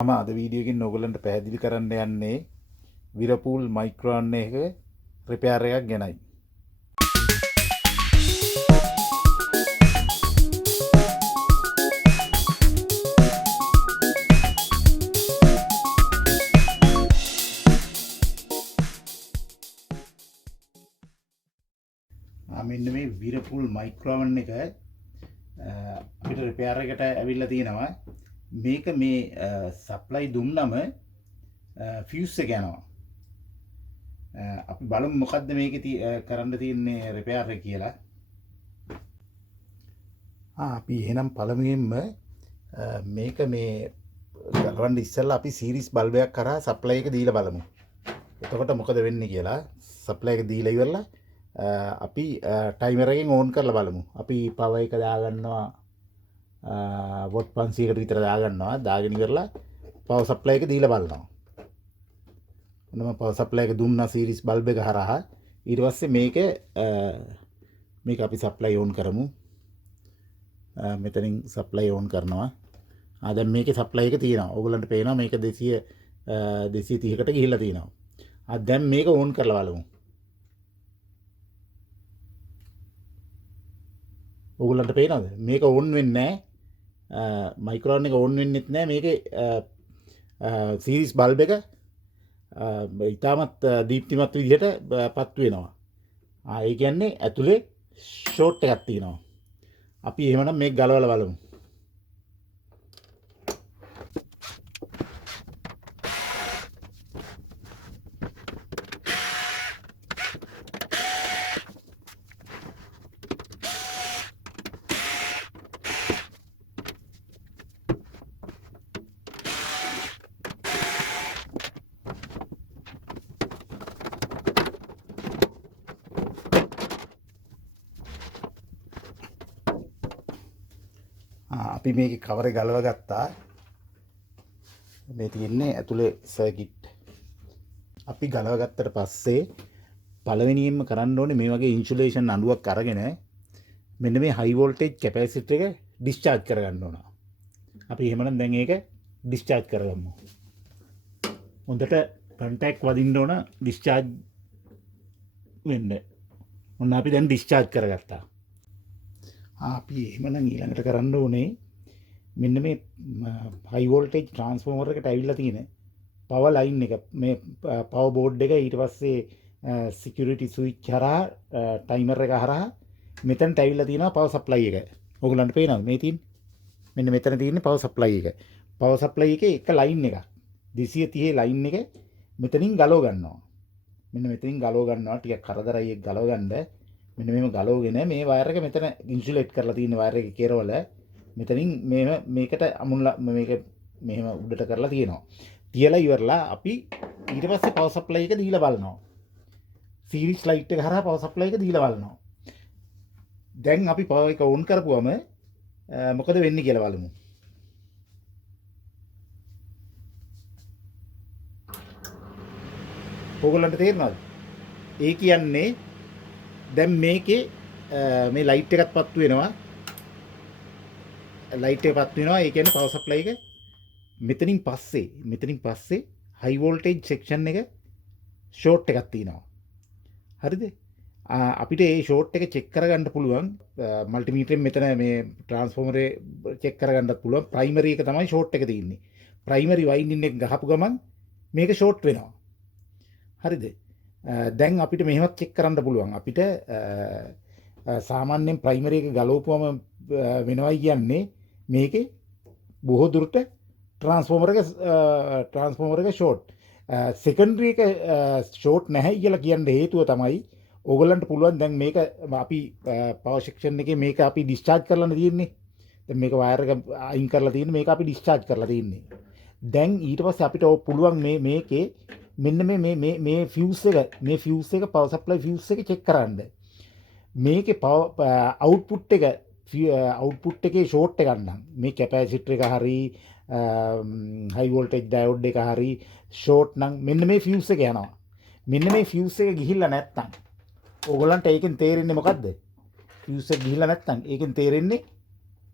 මම අද වීඩියෝ එකකින් ඔයගලන්ට පැහැදිලි කරන්න යන්නේ විරපූල් මයික්‍රෝන් එක රිපෙයාර් එකක් ගැනයි. මෙන්න මේ විරපූල් මයික්‍රෝන් එක අපිට රිපෙයාර් එකට ඇවිල්ලා තියෙනවා. මේක මේ සප්ලයි දුන්නම ෆියුස් එක යනවා. අපි බලමු මොකද්ද මේකේ කරන්න තියෙන්නේ රිපෙයාර් එක කියලා. අපි එහෙනම් පළමුවෙන්ම මේක මේ ගලවන්න ඉස්සෙල්ලා අපි සීරීස් බල්බයක් කරා සප්ලයි එක දීලා බලමු. එතකොට මොකද වෙන්නේ කියලා සප්ලයි එක දීලා ඉවරලා අපි ටයිමර් එකෙන් ඕන් කරලා බලමු. අපි පවර් එක දාගන්නවා වොට් 500කට විතර දාගන්නවා. දාගෙන ඉවරලා පවර් සප්ලයි එක දීලා බලනවා. ඔන්නම පවර් සප්ලයි එක දුන්නා සීරීස් බල්බ් එක හරහා. ඊට පස්සේ මේක අපි සප්ලයි ඕන් කරමු. මෙතනින් සප්ලයි ඕන් කරනවා. දැන් මේකේ සප්ලයි එක තියෙනවා. ඕගොල්ලන්ට පේනවා මේක 230කට ගිහිල්ලා තියෙනවා. දැන් මේක ඕන් කරලා බලමු. ඕගොල්ලන්ට පේනවද? මේක ඕන් වෙන්නේ නැහැ. මයික්‍රෝන් එක ඕන් වෙන්නෙත් නැහැ. මේකේ සීරීස් බල්බ් එක ඉතාමත් දීප්තිමත් විදිහට පත් වෙනවා. ඒ කියන්නේ ඇතුලේ ෂෝට් එකක් තියෙනවා. අපි එහෙමනම් මේක ගලවලා බලමු. අපි මේකේ කවර් එක ගලව ගත්තා. මේ තියෙන්නේ ඇතුලේ සර්කිට්. අපි ගලව ගත්තට පස්සේ පළවෙනියෙන්ම කරන්න ඕනේ මේ වගේ ඉන්සුලේෂන් අඬුවක් අරගෙන මෙන්න මේ හයි වෝල්ටේජ් කැපැසිටර් එක ඩිස්චාර්ජ් කරගන්න ඕන. අපි එහෙමනම් දැන් ඒක ඩිස්චාර්ජ් කරගමු. හොඳට කන්ටැක්ට් වදින්න ඕන ඩිස්චාර්ජ් වෙන්න. ඔන්න අපි දැන් ඩිස්චාර්ජ් කරගත්තා. අපි එහෙමනම් ඊළඟට කරන්න ඕනේ මෙන්න මේ හයි වෝල්ටේජ් ට්‍රාන්ස්ෆෝමර් එකට ඇවිල්ලා තියෙන පවර් ලයින් එක මේ පවර් බෝඩ් එක ඊට පස්සේ සිකියුරිටි ස්විච් හරහා ටයිමර් එක හරහා මෙතනට ඇවිල්ලා තියෙනවා පවර් සප්ලයි එක. ඕගොල්ලන්ට පේනවද මේ තියෙන්නේ? මෙන්න මෙතන තියෙන්නේ පවර් සප්ලයි එක. පවර් සප්ලයි එකේ එක ලයින් එකක් 230 ලයින් එක මෙතනින් ගලව ගන්නවා. මෙන්න මෙතනින් ගලව ගන්නවා. ටිකක් කරදරයි ඒක ගලව ගන්න. මෙන්න මේව ගලවගෙන මේ වයර් එක මෙතන ඉන්සුලේට් කරලා තියෙන වයර් එකේ කෙරවල මෙතනින් මේකට අමුණලා මේක මෙහෙම උඩට කරලා තියෙනවා. තියලා ඉවරලා අපි ඊට පස්සේ පවර් සප්ලයි එක දීලා බලනවා. සීරීස් ලයිට් එක හරහා පවර් සප්ලයි එක දීලා බලනවා. දැන් අපි පවර් එක ඕන් කරපුවම මොකද වෙන්නේ කියලා බලමු. ඕගොල්ලන්ට තේරෙනවද? ඒ කියන්නේ දැන් මේකේ මේ ලයිට් එකත් පත්තු වෙනවා. ලයිට් එක පත් වෙනවා. ඒ කියන්නේ පවර් සප්ලයි එක මෙතනින් පස්සේ හයි වෝල්ටේජ් සෙක්ෂන් එක ෂෝට් එකක් තියෙනවා. හරිද? අපිට මේ ෂෝට් එක චෙක් කරගන්න පුළුවන් මල්ටිමීටරෙන් මෙතන මේ ට්‍රාන්ස්ෆෝමරේ චෙක් කරගන්නත් පුළුවන්. ප්‍රයිමරි එක තමයි ෂෝට් එක තියෙන්නේ. ප්‍රයිමරි වයින්ඩින් එක ගහපු ගමන් මේක ෂෝට් වෙනවා. හරිද? දැන් අපිට මෙහෙමත් චෙක් කරන්න පුළුවන්. අපිට සාමාන්‍යයෙන් ප්‍රයිමරි එක ගලවපුවම වෙනවයි කියන්නේ මේකේ බොහෝ දුරට ට්‍රාන්ස්ෆෝමර් එක ෂෝට්. සෙකන්ඩරි එක ෂෝට් නැහැ කියලා කියන්න හේතුව තමයි ඕගොල්ලන්ට පුළුවන් දැන් මේක අපි පවර් සෙක්ෂන් එකේ මේක අපි ඩිස්චාර්ජ් කරලා තියෙන්නේ. දැන් මේක වයර් එක අයින් කරලා තියෙන්නේ. මේක අපි ඩිස්චාර්ජ් කරලා තියෙන්නේ. දැන් ඊට පස්සේ අපිට පුළුවන් මේකේ මෙන්න මේ ෆියුස් එක පවර් සප්ලයි ෆියුස් එක චෙක් කරන්න. මේකේ අවුට්පුට් එකේ ෂෝට් එකක් නම් මේ කැපැසිටර් එක හරි හයි වෝල්ටේජ් ඩයෝඩ් එක හරි ෂෝට් නම් මෙන්න මේ ෆියුස් එක යනවා. මෙන්න මේ ෆියුස් එක ගිහිල්ලා නැත්තම් ඕගොල්ලන්ට ඒකෙන් තේරෙන්නේ මොකද්ද? ෆියුස් එක ගිහිල්ලා නැත්තම් ඒකෙන් තේරෙන්නේ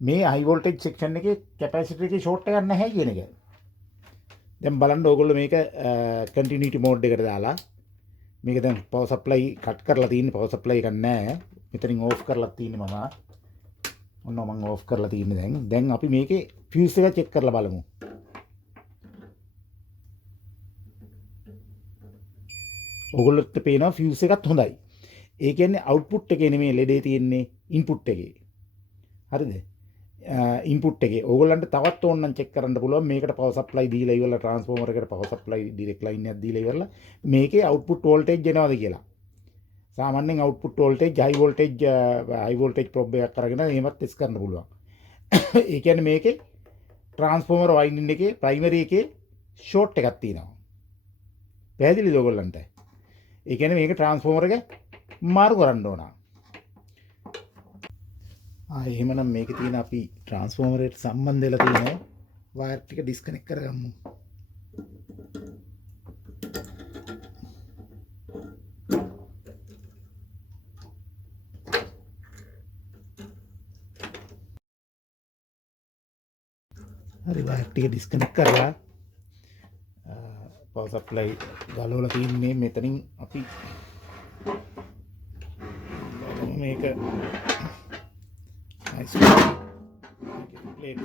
මේ හයි වෝල්ටේජ් සෙක්ෂන් එකේ කැපැසිටර් එකේ ෂෝට් එකක් නැහැ කියන එක. දැන් බලන්න ඕගොල්ලෝ මේක කන්ටිනියුටි මෝඩ් එකට දාලා මේක දැන් පවර් සප්ලයි කට් කරලා තියෙන්නේ පවර් සප්ලයි එකක් නැහැ. මෙතනින් ඕෆ් කරලා තියෙන්නේ මම. ඔන්න මම ඕෆ් කරලා තියෙන්නේ දැන්. දැන් අපි මේකේ ෆියුස් එක චෙක් කරලා බලමු. ඕගොල්ලොත් පේනවා ෆියුස් එකත් හොඳයි. ඒ කියන්නේ අවුට්පුට් එකේ නෙමෙයි ලෙඩේ තියෙන්නේ ඉන්පුට් එකේ. හරිද? ඉන්පුට් එකේ ඕගොල්ලන්ට තවත් ඕනනම් චෙක් කරන්න පුළුවන් මේකට පවර් සප්ලයි දීලා ඉවරලා ට්‍රාන්ස්ෆෝමර් එකට පවර් සප්ලයි ඩිරෙක්ට් ලයින් එකක් දීලා ඉවරලා මේකේ අවුට්පුට් වෝල්ටේජ් එනවද කියලා. සාමාන්‍යයෙන් අවුට්පුට් වෝල්ටේජ් හයි වෝල්ටේජ් ප්‍රොබ් එකක් අරගෙන එහෙමත් ටෙස්ට් කරන්න පුළුවන්. ඒ කියන්නේ මේකේ ට්‍රාන්ස්ෆෝමර් වයින්ඩින් එකේ ප්‍රයිමරි එකේ ෂෝට් එකක් තියෙනවා. පැහැදිලිද ඔයගොල්ලන්ට? ඒ කියන්නේ මේක ට්‍රාන්ස්ෆෝමර් එක මාරු කරන්න ඕන. එහෙමනම් මේකේ තියෙන අපි ට්‍රාන්ස්ෆෝමරේට සම්බන්ධ වෙලා තියෙන වයර් ටික ඩිස්කනෙක්ට් කරගමු. හරි වයර් ටික ඩිස්කනෙක්ට් කරලා පවර් සප්ලයි ගලවලා තින්නේ මෙතනින් අපි මේක nice plate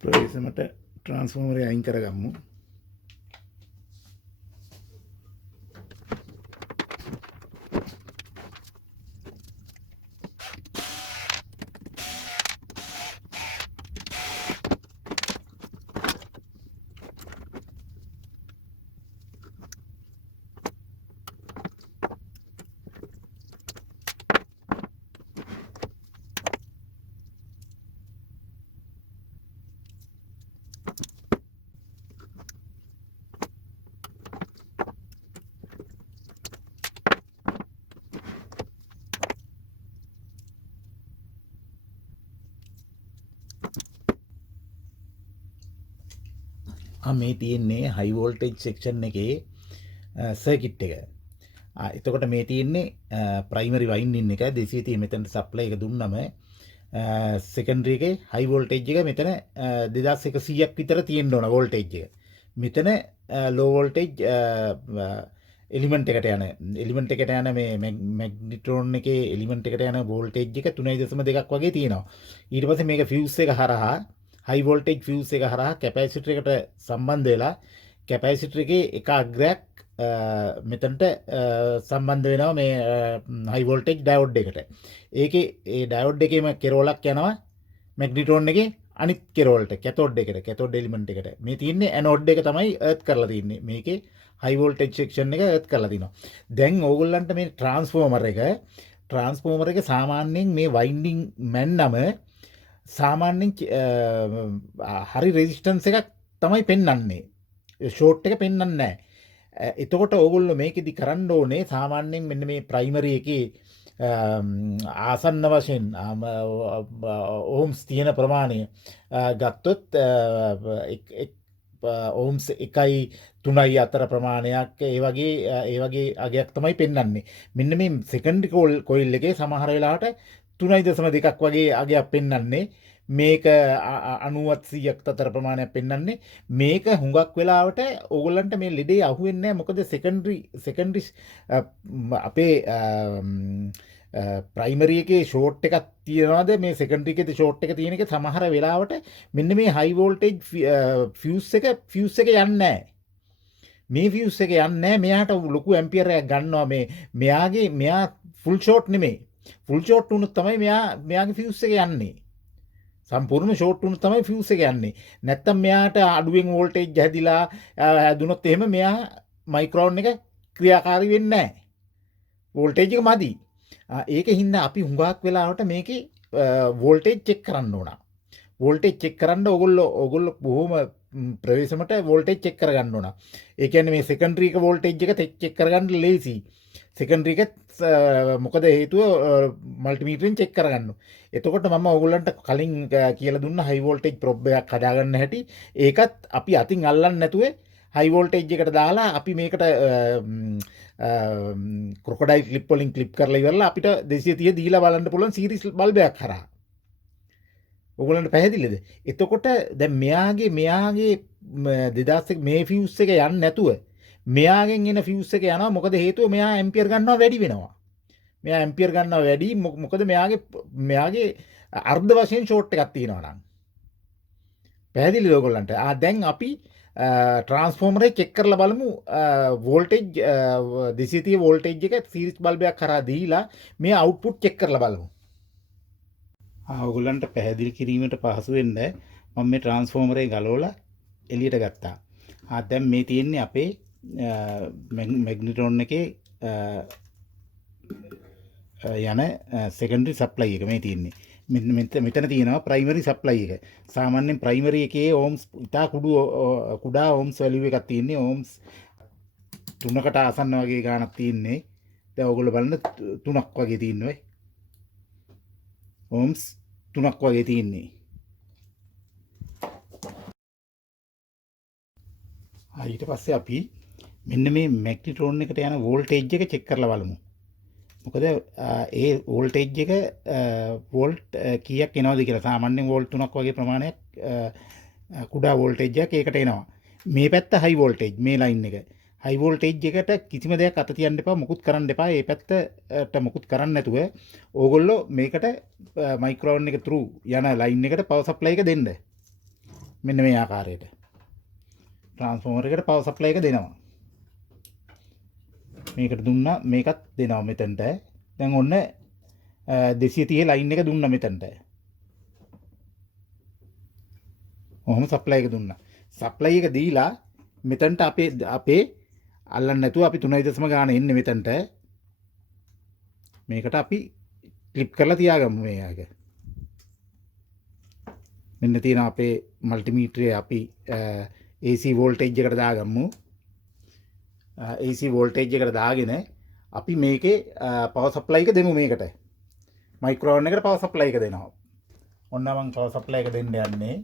ප්‍රවේශමට ට්‍රාන්ස්ෆෝමරේ අයින් කරගමු. මේ තියෙන්නේ හයි වෝල්ටේජ් සෙක්ෂන් එකේ සර්කිට් එක. එතකොට මේ තියෙන්නේ ප්‍රයිමරි වයින්ඩින් එක 230 මෙතනට සප්ලයි එක දුන්නම සෙකන්ඩරි එකේ හයි වෝල්ටේජ් එක මෙතන 2100ක් විතර තියෙන්න ඕන වෝල්ටේජ් එක. මෙතන ලෝ වෝල්ටේජ් එලිමන්ට් එකට යන මේ මැග්නිට්‍රෝන් එකේ එලිමන්ට් එකට යන වෝල්ටේජ් එක 3.2ක් වගේ තියෙනවා. ඊට පස්සේ මේක ෆියුස් එක හරහා හයි වෝල්ටේජ් ෆියුස් එක හරහා කැපැසිටර් එකට සම්බන්ධ වෙලා කැපැසිටර් එකේ එක අග්‍රයක් මෙතනට සම්බන්ධ වෙනවා මේ හයි වෝල්ටේජ් ඩයෝඩ් එකට. ඒකේ ඒ ඩයෝඩ් එකේම කෙරෝලක් යනවා මැග්නිට්‍රෝන් එකේ අනිත් කෙරෝල්ට කැතෝඩ් එකට කැතෝඩ් එලිමන්ට් එකට. මේ තියෙන්නේ ඇනෝඩ් එක තමයි එර්ත් කරලා තින්නේ. මේකේ හයි වෝල්ටේජ් සෙක්ෂන් එක එර්ත් කරලා තිනවා. දැන් ඕගොල්ලන්ට මේ ට්‍රාන්ස්ෆෝමර් එක සාමාන්‍යයෙන් මේ වයින්ඩින් මැන්නම සාමාන්‍යයෙන් හරි රෙසිස්ටන්ස් එකක් තමයි පෙන්වන්නේ. ෂෝට් එක පෙන්වන්නේ නැහැ. එතකොට ඕගොල්ලෝ මේකෙදි කරන්න ඕනේ සාමාන්‍යයෙන් මෙන්න මේ ප්‍රයිමරි එකේ ආසන්න වශයෙන් ඕම්ස් තියෙන ප්‍රමාණය ගත්තොත් ඕම්ස් 1.3 අතර ප්‍රමාණයක් ඒ වගේ අගයක් තමයි පෙන්වන්නේ. මෙන්න මේ සෙකන්ඩරි කොයිල් එකේ සමහර වෙලාවට 3.2ක් වගේ අගයක් පෙන්වන්නේ. මේක 90%ක් අතර ප්‍රමාණයක් පෙන්වන්නේ. මේක හුඟක් වෙලාවට ඕගොල්ලන්ට මේ ලෙඩේ අහුවෙන්නේ නැහැ. මොකද සෙකන්ඩරි අපේ ප්‍රයිමරි එකේ ෂෝට් එකක් තියනවාද මේ සෙකන්ඩරි එකේ ෂෝට් එක තියෙන එක සමහර වෙලාවට මෙන්න මේ හයි වෝල්ටේජ් ෆියුස් එක යන්නේ නැහැ. මේ ෆියුස් එක යන්නේ නැහැ. මෙයාට ලොකු ඇම්පියර් එකක් ගන්නවා මෙයා ෆුල් ෂෝට් නෙමෙයි. ෆුල් ෂෝට් වුණොත් තමයි මෙයාගේ ෆියුස් එක යන්නේ. සම්පූර්ණ ෂෝට් වුණොත් තමයි ෆියුස් එක යන්නේ. නැත්තම් මෙයාට අඩුවෙන් වෝල්ටේජ් හැදිලා හැදුනොත් එහෙම මෙයා මයික්‍රෝන් එක ක්‍රියාකාරී වෙන්නේ නැහැ. වෝල්ටේජ් එක මදි. ඒකින් හින්දා අපි හුඟක් වෙලාවට මේකේ වෝල්ටේජ් චෙක් කරන්න ඕන. වෝල්ටේජ් චෙක් කරන්න ඕගොල්ලෝ බොහොම ප්‍රවේශමට වෝල්ටේජ් චෙක් කරගන්න ඕන. ඒ කියන්නේ මේ සෙකන්ඩරි එක වෝල්ටේජ් එක චෙක් කරගන්න ලේසි. සෙකන්ඩරි එක මොකද හේතුව මල්ටිමීටරෙන් චෙක් කරගන්න. එතකොට මම ඕගොල්ලන්ට කලින් කියලා දුන්න හයි වෝල්ටේජ් ප්‍රොබ් එකක් හදාගන්න හැටි. ඒකත් අපි අතින් අල්ලන්නේ නැතුව හයි වෝල්ටේජ් එකට දාලා අපි මේකට ක්‍රොකොඩයිල් ක්ලිප් වලින් ක්ලිප් කරලා ඉවරලා අපිට 230 දීලා බලන්න පුළුවන් සීරීස් බල්බයක් හරහා. ඔයගොල්ලන්ට පැහැදිලිද? එතකොට දැන් මෙයාගේ 2001 මේ ෆියුස් එක යන්නේ නැතුව මෙයාගෙන් එන ෆියුස් එක යනවා. මොකද හේතුව මෙයා ඇම්පියර් ගන්නවා වැඩි වෙනවා. මෙයා ඇම්පියර් ගන්නවා වැඩි. මොකද මෙයාගේ අර්ධ වශයෙන් ෂෝට් එකක් තියෙනවා නම්. පැහැදිලිද ඔයගොල්ලන්ට? දැන් අපි ට්‍රාන්ස්ෆෝමරේ චෙක් කරලා බලමු වෝල්ටේජ් 230 වෝල්ටේජ් එක සීරීස් බල්බයක් කරා දීලා මේ අවුට්පුට් චෙක් කරලා බලමු. ඔයගොල්ලන්ට පැහැදිලි කිරීමට පහසු වෙන්න මම මේ ට්‍රාන්ස්ෆෝමරේ ගලවලා එළියට ගත්තා. දැන් මේ තියෙන්නේ අපේ මැග්නිට්‍රෝන් එකේ යන සෙකන්ඩරි සප්ලයි එක මේ තියෙන්නේ. මෙතන තියෙනවා ප්‍රයිමරි සප්ලයි එක. සාමාන්‍යයෙන් ප්‍රයිමරි එකේ ඕම්ස් ඉතා කුඩා ඕම්ස් වැලියු එකක් තියෙන්නේ. ඕම්ස් 3කට ආසන්න වගේ ගාණක් තියෙන්නේ. දැන් ඔයගොල්ලෝ බලන්න 3ක් වගේ තියෙනවා. ඕම්ස් 3ක් වගේ තියෙන්නේ. ඊට පස්සේ අපි මෙන්න මේ මැග්නිට්‍රෝන් එකට යන වෝල්ටේජ් එක චෙක් කරලා බලමු. මොකද ඒ වෝල්ටේජ් එක වෝල්ට් කීයක් එනවද කියලා. සාමාන්‍යයෙන් වෝල්ට් 3ක් වගේ ප්‍රමාණයක් කුඩා වෝල්ටේජ් එකක් ඒකට එනවා. මේ පැත්ත හයි වෝල්ටේජ් මේ ලයින් එක. හයි වෝල්ටේජ් එකට කිසිම දෙයක් අත තියන්න එපා, මුකුත් කරන්න එපා. ඒ පැත්තට මුකුත් කරන්න නැතුව ඕගොල්ලෝ මේකට මයික්‍රෝෆෝන් එක through යන ලයින් එකට පවර් සප්ලයි එක දෙන්න. මෙන්න මේ ආකාරයට. ට්‍රාන්ස්ෆෝමර් එකට පවර් සප්ලයි එක දෙනවා. මේකට දුන්නා, මේකත් දෙනවා මෙතනට. දැන් ඔන්න 230 ලයින් එක දුන්නා මෙතනට. ඔහොම සප්ලයි එක දුන්නා. සප්ලයි එක දීලා මෙතනට අපේ අල්ලන්න නැතුව අපි 3.0 ගාන එන්නේ මෙතනට. මේකට අපි ක්ලිප් කරලා තියාගමු මේක. මෙන්න තියෙන අපේ මල්ටිමීටරේ අපි AC වෝල්ටේජ් එකට දාගමු. AC වෝල්ටේජ් එකට දාගෙන අපි මේකේ පවර් සප්ලයි එක දෙමු මේකට. මයික්‍රෝෆෝන් එකට පවර් සප්ලයි එක දෙනවා. ඔන්න මම පවර් සප්ලයි එක දෙන්න යන්නේ.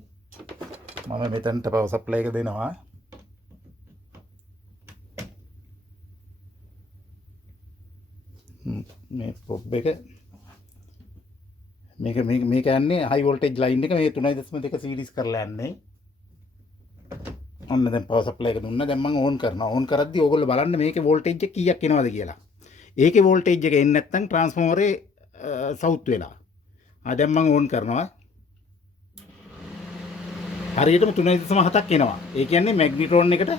මම මෙතනට පවර් සප්ලයි එක දෙනවා. මේ පොබ් එක මේක යන්නේ හයි වෝල්ටේජ් ලයින් එක මේ 3.2 සීරීස් කරලා යන්නේ. ඔන්න දැන් පවර් සප්ලයි එක දුන්නා. දැන් මම ඕන් කරනවා. ඕන් කරද්දි ඕගොල්ලෝ බලන්න මේකේ වෝල්ටේජ් එක කීයක් එනවද කියලා. ඒකේ වෝල්ටේජ් එක එන්නේ නැත්නම් ට්‍රාන්ස්ෆෝමරේ සවුත් වෙලා. දැන් මම ඕන් කරනවා. හරියටම 3.7ක් එනවා. ඒ කියන්නේ මැග්නිට්‍රෝන් එකට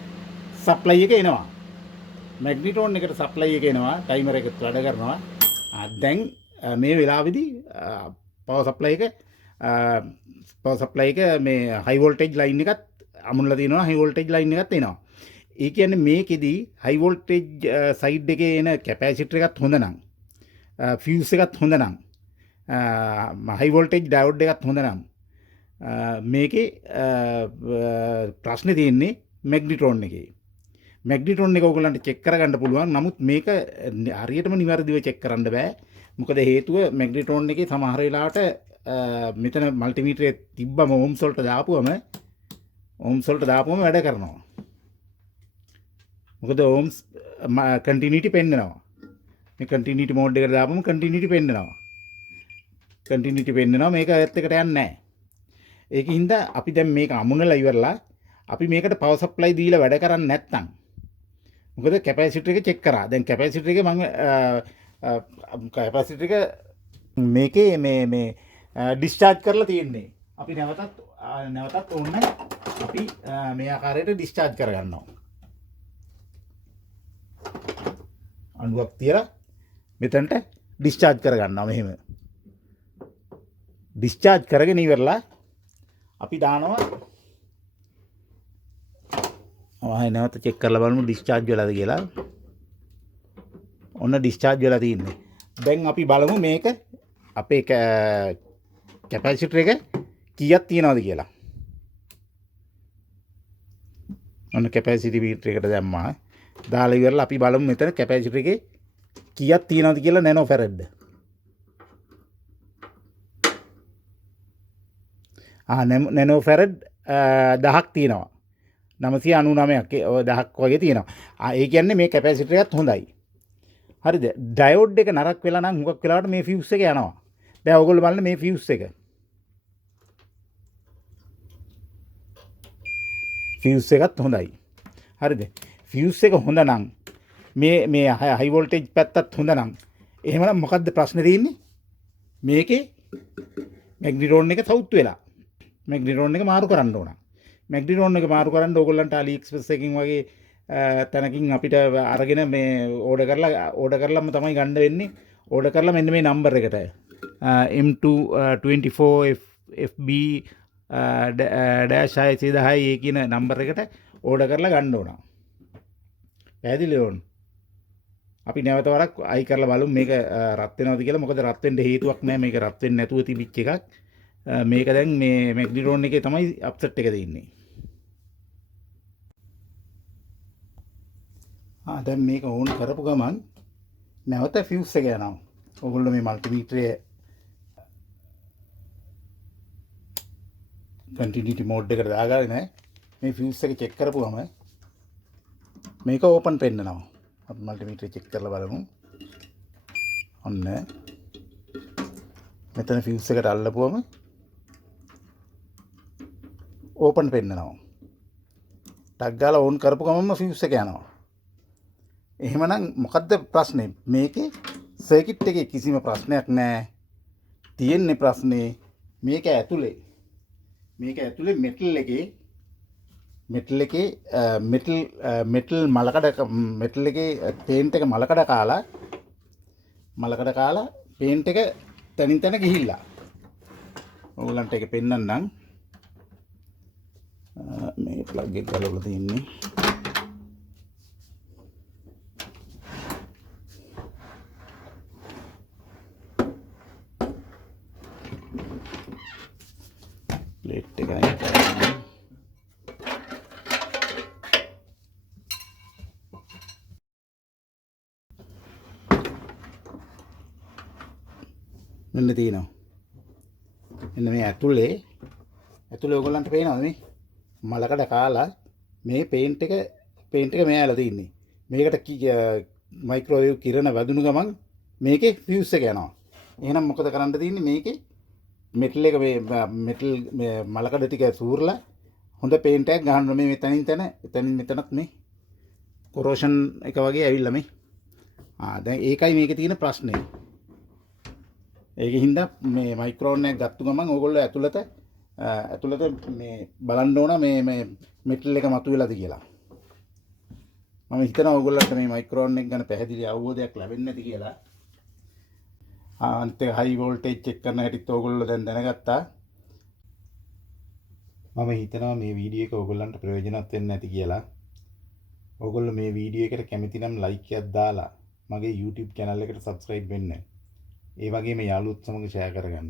සප්ලයි එක එනවා. මැග්නිට්‍රෝන් එකට සප්ලයි එක එනවා. ටයිමර් එක වැඩ කරනවා. දැන් මේ වෙලාවේදී පවර් සප්ලයි එක මේ හයි වෝල්ටේජ් ලයින් එකත් අමුණලා තියෙනවා. හයි වෝල්ටේජ් ලයින් එකත් එනවා. ඒ කියන්නේ මේකෙදි හයි වෝල්ටේජ් සයිඩ් එකේ එන කැපැසිටර් එකත් හොඳ නම්, ෆියුස් එකත් හොඳ නම්, හයි වෝල්ටේජ් ඩයෝඩ් එකත් හොඳ නම් මේකේ ප්‍රශ්නේ තියෙන්නේ මැග්නිට්‍රෝන් එකේ. මැග්නිට්‍රෝන් එක ඔයගොල්ලන්ට චෙක් කරගන්න පුළුවන්. නමුත් මේක හරියටම නිවැරදිව චෙක් කරන්න බෑ. මොකද හේතුව මැග්නිට්‍රෝන් එකේ සමහර වෙලාවට මෙතන මල්ටිමීටරේ තිබ්බම ඕම්ස් වලට දාපුවම වැඩ කරනවා. මොකද ඕම්ස් කන්ටිනියුටි පෙන්නනවා. මේ කන්ටිනියුටි මෝඩ් එකට දාපුවම කන්ටිනියුටි පෙන්නනවා. මේක ඇත්ත එකට යන්නේ නැහැ. ඒකින්ද අපි දැන් මේක අමුණලා ඉවරලා අපි මේකට පවර් සප්ලයි දීලා වැඩ කරන්නේ නැත්නම්, මොකද කැපැසිටර් එක චෙක් කරා. දැන් කැපැසිටර් එක මේකේ මේ ඩිස්චාර්ජ් කරලා තියෙන්නේ. අපි නැවතත් ඕන්න අපි මේ ආකාරයට ඩිස්චාර්ජ් කරගන්නවා. අණුවක් තියලා මෙතනට ඩිස්චාර්ජ් කරගන්නවා. මෙහෙම ඩිස්චාර්ජ් කරගෙන ඉවරලා අපි දානවා. නැවත චෙක් කරලා බලමු ඩිස්චාර්ජ් වෙලාද කියලා. ඔන්න ඩිස්චාර්ජ් වෙලා තියෙන්නේ. දැන් අපි බලමු මේක අපේ කැපැසිටර් එක කීයක් තියනවද කියලා. ඔන්න කැපැසිටි මීටර් එකට දැම්මා. දාලා ඉවරලා අපි බලමු මෙතන කැපැසිටර් එකේ කීයක් තියනවද කියලා නැනෝ ෆැරඩ්. නැනෝ ෆැරඩ් 10ක් තියෙනවා. 999ක් 10ක් වගේ තියෙනවා. ඒ කියන්නේ මේ කැපැසිටර් එකත් හොඳයි. හරිද? ඩයෝඩ් එක නරක් වෙලා නම් හුඟක් වෙලාවට මේ ෆියුස් එක යනවා. දැන් ඔයගොල්ලෝ බලන්න මේ ෆියුස් එක. ෆියුස් එකත් හොඳයි. හරිද? ෆියුස් එක හොඳ නම් මේ හයි වෝල්ටේජ් පැත්තත් හොඳ නම් එහෙමනම් මොකද්ද ප්‍රශ්නේ තියෙන්නේ? මේකේ මැග්නිටෝන් එක සවුත් වෙලා. මැග්නිටෝන් එක මාරු කරන්න ඕන. මැග්නිටෝන් එක මාරු කරන්න ඕගොල්ලන්ට අලි එක්ස්ප්‍රස් එකකින් වගේ තැනකින් අපිට අරගෙන මේ ඕඩර් කරලාම තමයි ගන්න වෙන්නේ. ඕඩර් කරලා මෙන්න මේ නම්බර් එකට M224 FB ඩෑෂ් 610 ඒ කියන නම්බර් එකට ඕඩර් කරලා ගන්න ඕන. පැහැදිලිද ඕන? අපි නැවත වරක් අයි කරලා බලමු මේක රත් වෙනවද කියලා. මොකද රත් වෙන්න හේතුවක් නැහැ. මේක රත් වෙන්නේ නැතුව තිබිච්ච එකක්. මේක දැන් මේ මැග්නිටෝන් එකේ තමයි අප්සෙට් එක තියෙන්නේ. දැන් මේක ඕන් කරපු ගමන් නැවත ෆියුස් එක යනවා. ඔයගොල්ලෝ මේ මල්ටිමීටරයේ කන්ටිනියුටි මෝඩ් එකට දාගන්නේ නැහැ. මේ ෆියුස් එක චෙක් කරපුවම මේක ඕපන් පෙන්නනවා. අපි මල්ටිමීටරේ චෙක් කරලා බලමු. ඔන්න මෙතන ෆියුස් එකට අල්ලපුවම ඕපන් පෙන්නනවා. ටක් ගාලා ඕන් කරපු ගමන්ම ෆියුස් එක යනවා. එහෙමනම් මොකද්ද ප්‍රශ්නේ? මේකේ සර්කිට් එකේ කිසිම ප්‍රශ්නයක් නැහැ. තියෙන්නේ ප්‍රශ්නේ මේක ඇතුලේ. මේක ඇතුලේ මෙටල් එකේ මෙටල් එකේ පේන්ට් එක මලකඩ කාලා පේන්ට් එක තනින් තන ගිහිල්ලා. ඕගලන්ට ඒක පෙන්නන්නම්. මේ ප්ලග් එක ගලවලා තියෙන්නේ. ප්ලේට් එක අයින් කරන්න. මෙන්න තියෙනවා. මෙන්න මේ ඇතුලේ ඔයගොල්ලන්ට පේනවද මේ මලකඩ කාලා මේ පේන්ට් එක මෙයාලා තින්නේ. මේකට මයික්‍රෝවේව් කිරණ වැදුණු ගමන් මේකේ ෆියුස් එක යනවා. එහෙනම් මොකද කරන්න තියෙන්නේ? මේකේ මෙටල් එක මෙටල් මලකඩ ටික සූරලා හොඳ පේන්ට් එකක් ගහන්න මේ තනින් මෙතනත් මේ කොරෝෂන් එක වගේ ඇවිල්ලා මේ. දැන් ඒකයි මේකේ තියෙන ප්‍රශ්නේ. ඒකෙන් හින්දා මේ මයික්‍රෝන් එක ගත්ත ගමන් ඕගොල්ලෝ ඇතුළත මේ බලන්න ඕන මේ මෙටල් එක මතුවෙලාද කියලා. මම හිතනවා ඕගොල්ලන්ට මේ මයික්‍රෝන් එක ගැන පැහැදිලි අවබෝධයක් ලැබෙන්නේ නැති කියලා. අන්තිම හයි වෝල්ටේජ් චෙක් කරන හැටිත් ඕගොල්ලෝ දැන් දැනගත්තා. මම හිතනවා මේ වීඩියෝ එක ඕගොල්ලන්ට ප්‍රයෝජනවත් වෙන්නේ නැති කියලා. ඕගොල්ලෝ මේ වීඩියෝ එකට කැමති නම් ලයික් එකක් දාලා මගේ YouTube channel එකට subscribe වෙන්න. ඒ වගේම යාළුවොත් සමග ෂෙයා කරගන්න.